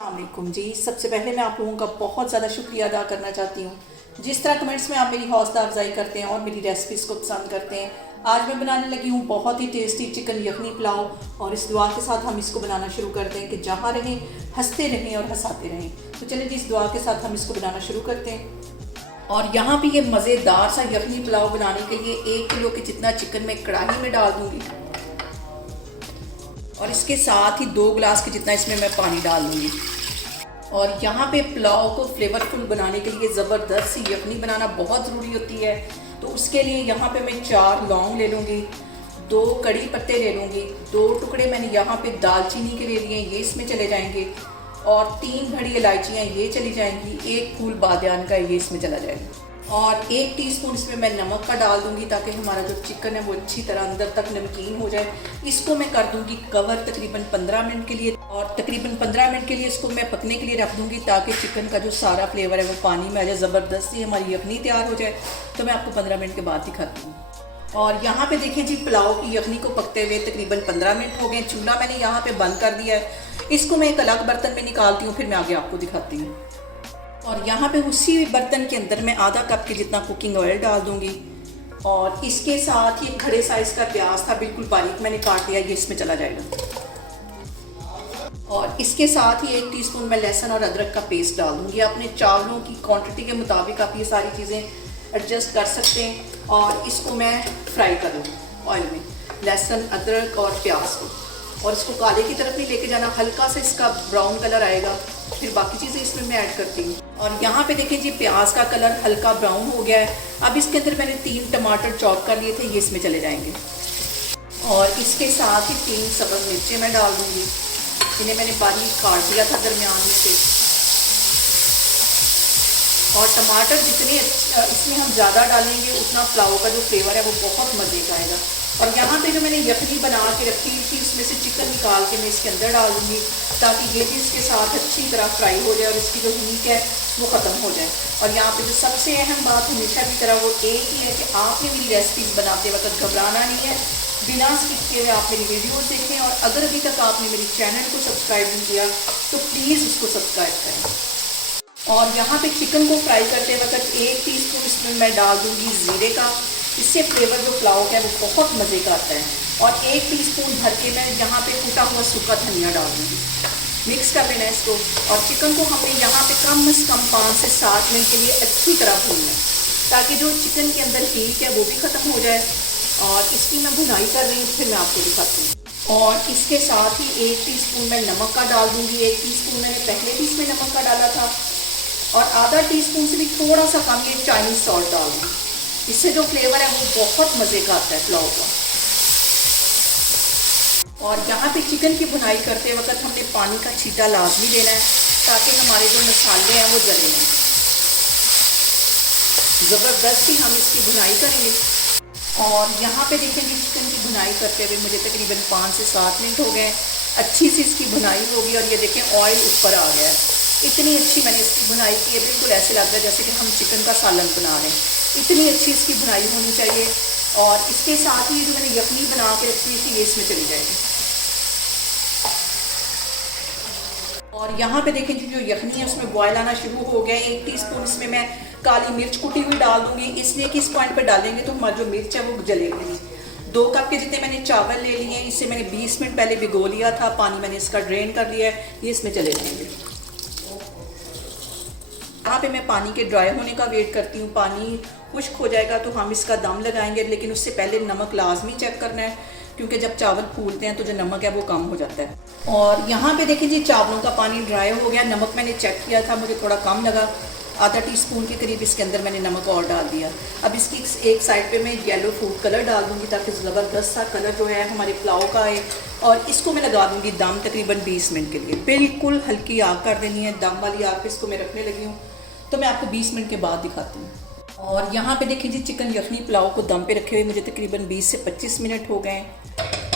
वालेकुम जी। सबसे पहले मैं आप लोगों का बहुत ज़्यादा शुक्रिया अदा करना चाहती हूँ जिस तरह कमेंट्स में आप मेरी हौसला अफजाई करते हैं और मेरी रेसिपीज़ को पसंद करते हैं। आज मैं बनाने लगी हूँ बहुत ही टेस्टी चिकन यखनी पुलाव और इस दुआ के साथ हम इसको बनाना शुरू करते हैं कि जहाँ रहें हंसते रहें और हंसाते रहें। तो चलिए जी, इस दुआ के साथ हम इसको बनाना शुरू करते हैं। और यहाँ पे ये मज़ेदार सा यखनी पुलाव बनाने के लिए 1 किलो के जितना चिकन मैं कढ़ाई में डाल दूँगी और इसके साथ ही 2 गिलास के जितना इसमें मैं पानी डाल दूँगी। और यहाँ पे पुलाव को फ्लेवरफुल बनाने के लिए ज़बरदस्त सी यखनी बनाना बहुत ज़रूरी होती है। तो उसके लिए यहाँ पे मैं 4 लौंग ले लूँगी, 2 कड़ी पत्ते ले लूँगी, 2 टुकड़े मैंने यहाँ पे दालचीनी के ले लिए, ये इसमें चले जाएंगे, और 3 बड़ी इलायचियाँ ये चली जाएंगी, 1 फूल बादियान का ये इसमें चला जाएगा, और 1 टीस्पून इसमें मैं नमक का डाल दूंगी ताकि हमारा जो चिकन है वो अच्छी तरह अंदर तक नमकीन हो जाए। इसको मैं कर दूंगी कवर तकरीबन 15 मिनट के लिए, और तकरीबन 15 मिनट के लिए इसको मैं पकने के लिए रख दूंगी ताकि चिकन का जो सारा फ्लेवर है वो पानी में आ जाए, ज़बरदस्ती हमारी यखनी तैयार हो जाए। तो मैं आपको 15 मिनट के बाद दिखाती हूँ। और यहाँ पे देखें जी, पुलाव की यखनी को पकते हुए तकरीबन 15 मिनट हो गए। चूल्हा मैंने यहाँ पे बंद कर दिया है। इसको मैं एक अलग बर्तन में निकालती हूँ, फिर मैं आगे आपको दिखाती हूँ। और यहाँ पे उसी बर्तन के अंदर मैं आधा कप के जितना कुकिंग ऑयल डाल दूँगी, और इसके साथ ही बड़े साइज़ का प्याज था, बिल्कुल बारीक मैंने काट दिया, ये इसमें चला जाएगा। और इसके साथ ही 1 टीस्पून मैं लहसुन और अदरक का पेस्ट डाल दूँगी। अपने चावलों की क्वांटिटी के मुताबिक आप ये सारी चीज़ें एडजस्ट कर सकते हैं। और इसको मैं फ्राई कर लूँगी ऑयल में, लहसुन अदरक और प्याज को, और इसको काले की तरफ नहीं लेके जाना, हल्का सा इसका ब्राउन कलर आएगा, फिर बाकी चीज़ें इसमें मैं ऐड करती हूँ। और यहाँ पे देखें जी, प्याज का कलर हल्का ब्राउन हो गया है। अब इसके अंदर मैंने 3 टमाटर चॉप कर लिए थे, ये इसमें चले जाएंगे। और इसके साथ ही 3 सब्ज़ मिर्चें मैं डाल दूँगी, इन्हें मैंने बारीक काट दिया था दरमियान में से। और टमाटर जितने इसमें हम ज़्यादा डालेंगे उतना पुलाव का जो फ्लेवर है वो बहुत मज़े का आएगा। और यहाँ पे जो मैंने यखनी बना के रखी थी उसमें से चिकन निकाल के मैं इसके अंदर डाल दूँगी ताकि ये भी इसके साथ अच्छी तरह फ्राई हो जाए और इसकी जो हीट है वो ख़त्म हो जाए। और यहाँ पे जो सबसे अहम बात हमेशा की तरह वो एक ही है कि आपने मेरी रेसिपीज़ बनाते वक्त घबराना नहीं है, बिना स्किप किए हुए आप मेरी वीडियोस देखें। और अगर अभी तक आपने मेरे चैनल को सब्सक्राइब नहीं किया तो प्लीज़ उसको सब्सक्राइब करें। और यहाँ पे चिकन को फ्राई करते वक्त 1 टीस्पून इसमें मैं डाल दूँगी ज़ीरे का, इससे फ्लेवर जो पुलाव का है वो बहुत मज़े का आता है। और 1 टीस्पून भर के मैं यहाँ पे कूटा हुआ सूखा धनिया डाल दूँगी। मिक्स कर लेना इसको, और चिकन को हमें यहाँ पे कम से कम 5 से 7 मिनट के लिए अच्छी तरह भूनना है ताकि जो चिकन के अंदर हीट है वो भी ख़त्म हो जाए। और इसकी मैं भुनाई कर रही हूँ, फिर मैं आपको दिखाती हूँ। और इसके साथ ही 1 टीस्पून मैं नमक का डाल दूँगी। 1 टीस्पून मैंने पहले भी इसमें नमक का डाला था, और आधा टीस्पून से भी थोड़ा सा कम ये चाइनीज़ सॉल्ट डाल दूँगी। इससे जो फ्लेवर है वो बहुत मज़े का आता है पुलाव का। और यहाँ पे चिकन की भुनाई करते वक्त हमने पानी का छींटा लाजमी देना है ताकि हमारे जो मसाले हैं वो जले नहीं। ज़बरदस्ती हम इसकी भुनाई करेंगे। और यहाँ पे देखें जी, चिकन की भुनाई करते हुए मुझे तकरीबन 5 से 7 मिनट हो गए। अच्छी सी इसकी भुनाई होगी, और ये देखें ऑयल ऊपर आ गया है। इतनी अच्छी मैंने इसकी भुनाई की है, बिल्कुल ऐसे लग रहा है जैसे कि हम चिकन का सालन बना रहे हैं। इतनी अच्छी इसकी भुनाई होनी चाहिए। और इसके साथ ही जो मैंने यखनी बना के रखी थी ये इसमें चली जाएगी। और यहाँ पे देखें जी, जो यखनी है उसमें बॉयल आना शुरू हो गया है। 1 टीस्पून इसमें मैं काली मिर्च कुटी हुई डाल दूँगी, इसलिए कि इस पॉइंट पर डालेंगे तो हमारी जो मिर्च है वो जलेगी नहीं। 2 कप के जितने मैंने चावल ले लिए हैं, इससे मैंने 20 मिनट पहले भिगो लिया था, पानी मैंने इसका ड्रेन कर लिया है, ये इसमें चले जाएंगे। यहाँ पे मैं पानी के ड्राई होने का वेट करती हूँ। पानी खुश्क हो जाएगा तो हम इसका दम लगाएंगे, लेकिन उससे पहले नमक लाजमी चेक करना है क्योंकि जब चावल फूलते हैं तो जो नमक है वो कम हो जाता है। और यहाँ पे देखिए जी, चावलों का पानी ड्राई हो गया। नमक मैंने चेक किया था, मुझे थोड़ा कम लगा, आधा टीस्पून के करीब इसके अंदर मैंने नमक और डाल दिया। अब इसकी एक साइड पे मैं येलो फूड कलर डाल दूँगी ताकि ज़बरदस्त सा कलर जो है हमारे पुलाव का आए। और इसको मैं लगा दूँगी दम तकरीबन 20 मिनट के लिए। बिल्कुल हल्की आग कर देनी है, दम वाली आग पे इसको मैं रखने लगी हूँ। तो मैं आपको 20 मिनट के बाद दिखाती हूँ। और यहाँ पे देखिए जी, चिकन यखनी पुलाव को दम पे रखे हुए मुझे तकरीबन 20 से 25 मिनट हो गए,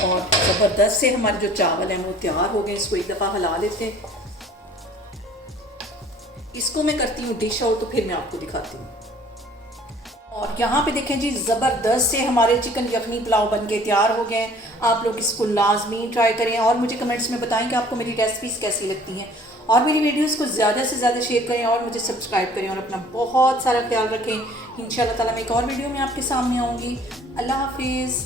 और ज़बरदस्त से हमारे जो चावल हैं वो तैयार हो गए। इसको एक दफ़ा हिला लेते हैं। इसको मैं करती हूँ डिश आउट, तो फिर मैं आपको दिखाती हूँ। और यहाँ पे देखें जी, ज़बरदस्त से हमारे चिकन यखनी पुलाव बन के तैयार हो गए हैं। आप लोग इसको लाजमी ट्राई करें और मुझे कमेंट्स में बताएं कि आपको मेरी रेसिपीज़ कैसी लगती हैं। और मेरी वीडियोस को ज़्यादा से ज़्यादा शेयर करें और मुझे सब्सक्राइब करें और अपना बहुत सारा ख्याल रखें। इंशाल्लाह ताला मैं एक और वीडियो में आपके सामने आऊँगी। अल्लाह हाफिज़।